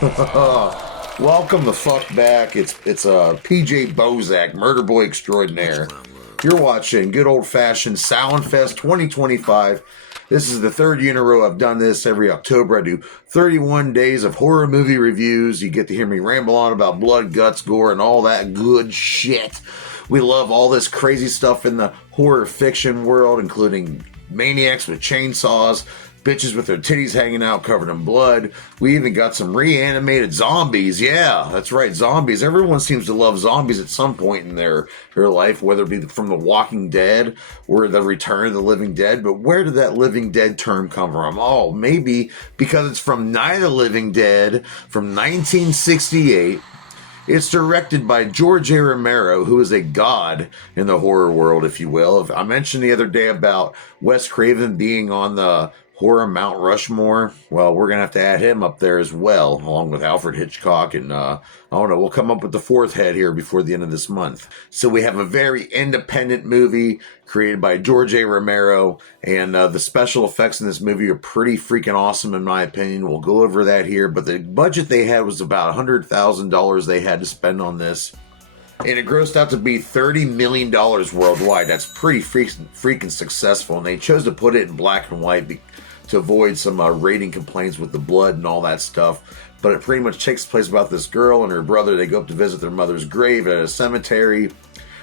Welcome the fuck back. It's PJ Bozak, murder boy extraordinaire. You're watching good old fashioned Soundfest 2025. This is the third year in a row I've done this. Every October I do 31 days of horror movie reviews. You get to hear me ramble on about blood, guts, gore, and all that good shit. We love all this crazy stuff in the horror fiction world, including maniacs with chainsaws, bitches with their titties hanging out covered in blood. We even got some reanimated zombies. Yeah, that's right, zombies. Everyone seems to love zombies at some point in their life, whether it be from The Walking Dead or The Return of the Living Dead. But where did that Living Dead term come from? Oh, maybe because it's from Night of the Living Dead from 1968. It's directed by George A. Romero, who is a god in the horror world, if you will. I mentioned the other day about Wes Craven being on the horror Mount Rushmore. Well, we're going to have to add him up there as well, along with Alfred Hitchcock. And I don't know, we'll come up with the fourth head here before the end of this month. So we have a very independent movie created by George A. Romero. And the special effects in this movie are pretty freaking awesome, in my opinion. We'll go over that here. But the budget they had was about $100,000 they had to spend on this. And it grossed out to be $30 million worldwide. That's pretty freaking successful. And they chose to put it in black and white to avoid some rating complaints with the blood and all that stuff. But it pretty much takes place about this girl and her brother. They go up to visit their mother's grave at a cemetery.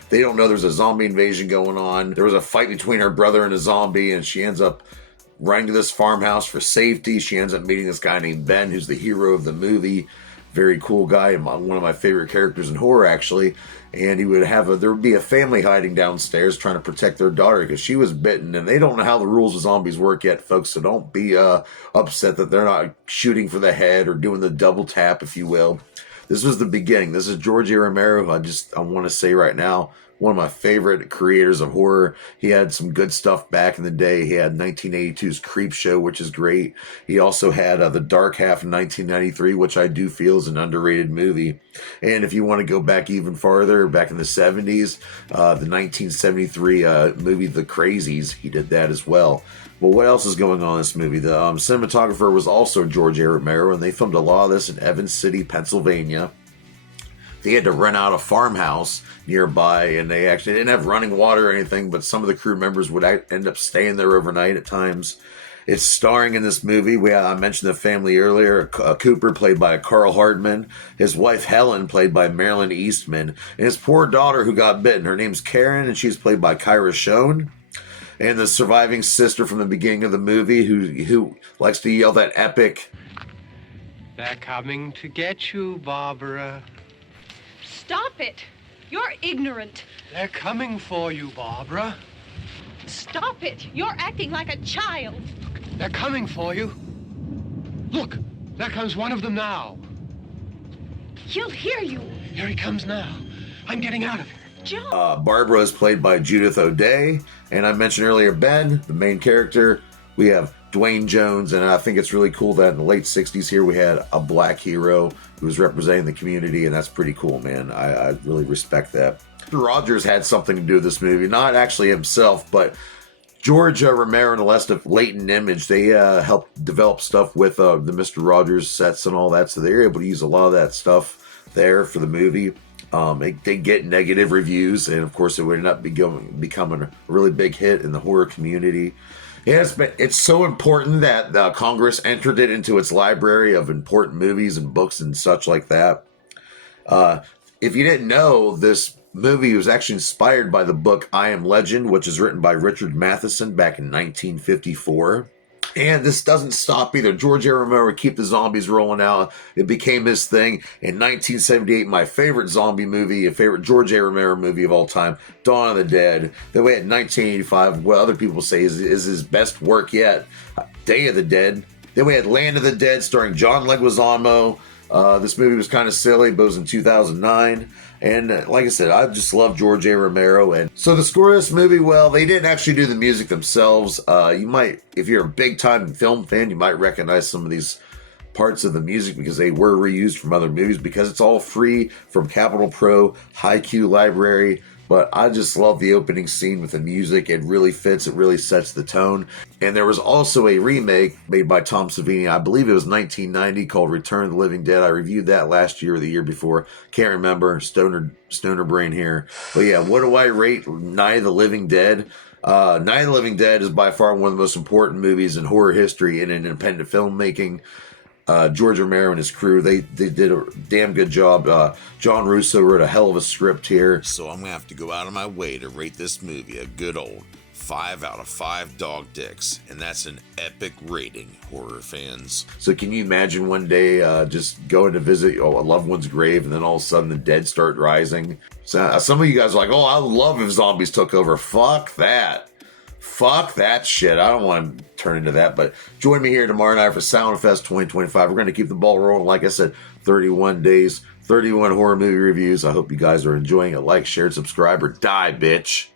They don't know there's a zombie invasion going on. There was a fight between her brother and a zombie, and she ends up running to this farmhouse for safety. She ends up meeting this guy named Ben, who's the hero of the movie. Very cool guy, and one of my favorite characters in horror, actually. And he would there would be a family hiding downstairs trying to protect their daughter because she was bitten, and they don't know how the rules of zombies work yet, folks. So don't be upset that they're not shooting for the head or doing the double tap, if you will. This was the beginning. This is George A. Romero. I want to say right now, one of my favorite creators of horror. He had some good stuff back in the day. He had 1982's Creepshow, which is great. He also had The Dark Half in 1993, which I do feel is an underrated movie. And if you want to go back even farther, back in the 70s, the 1973 movie The Crazies, he did that as well. Well, what else is going on in this movie? The cinematographer was also George A. Romero, and they filmed a lot of this in Evans City, Pennsylvania. They had to rent out a farmhouse nearby, and they actually didn't have running water or anything, but some of the crew members would end up staying there overnight at times. It's starring in this movie. I mentioned the family earlier. Cooper, played by Carl Hardman. His wife, Helen, played by Marilyn Eastman. And his poor daughter who got bitten. Her name's Karen, and she's played by Kyra Schoen. And the surviving sister from the beginning of the movie who likes to yell that epic, "They're coming to get you, Barbara." Stop it! You're ignorant. They're coming for you, Barbara. Stop it! You're acting like a child. They're coming for you. Look, there comes one of them now. He'll hear you. Here he comes now. I'm getting out of here. Joe. Barbara is played by Judith O'Dea. And I mentioned earlier Ben, the main character. We have Dwayne Jones, and I think it's really cool that in the late 60s here we had a black hero who was representing the community, and that's pretty cool, man. I really respect that. Mr. Rogers had something to do with this movie. Not actually himself, but George Romero and the rest of Latent Image, they helped develop stuff with the Mr. Rogers sets and all that, so they were able to use a lot of that stuff there for the movie. They get negative reviews, and of course it would end up becoming a really big hit in the horror community. Yes, but it's so important that Congress entered it into its library of important movies and books and such like that. If you didn't know, this movie was actually inspired by the book I Am Legend, which is written by Richard Matheson back in 1954. And this doesn't stop either. George A. Romero would keep the zombies rolling out. It became his thing. In 1978, my favorite zombie movie, a favorite George A. Romero movie of all time, Dawn of the Dead. Then we had 1985, what other people say is his best work yet, Day of the Dead. Then we had Land of the Dead, starring John Leguizamo. This movie was kind of silly, but it was in 2009. And like I said, I just love George A. Romero. And so the score of this movie, well, they didn't actually do the music themselves. You might, if you're a big-time film fan, you might recognize some of these parts of the music because they were reused from other movies, because it's all free from Capital Pro, HiQ Library, But I just love the opening scene with the music. It really fits. It really sets the tone. And there was also a remake made by Tom Savini. I believe it was 1990 called Return of the Living Dead. I reviewed that last year or the year before. Can't remember. Stoner brain here. But yeah, what do I rate Night of the Living Dead? Night of the Living Dead is by far one of the most important movies in horror history in independent filmmaking. George Romero and his crew, they did a damn good job. John Russo wrote a hell of a script here. So I'm going to have to go out of my way to rate this movie a good old 5 out of 5 dog dicks. And that's an epic rating, horror fans. So can you imagine one day just going to visit a loved one's grave and then all of a sudden the dead start rising? So, some of you guys are like, oh, I would love if zombies took over. Fuck that. Fuck that shit. I don't want to turn into that. But join me here tomorrow night for Sound Fest 2025. We're going to keep the ball rolling. Like I said, 31 days, 31 horror movie reviews. I hope you guys are enjoying it. Like, share, subscribe, or die, bitch.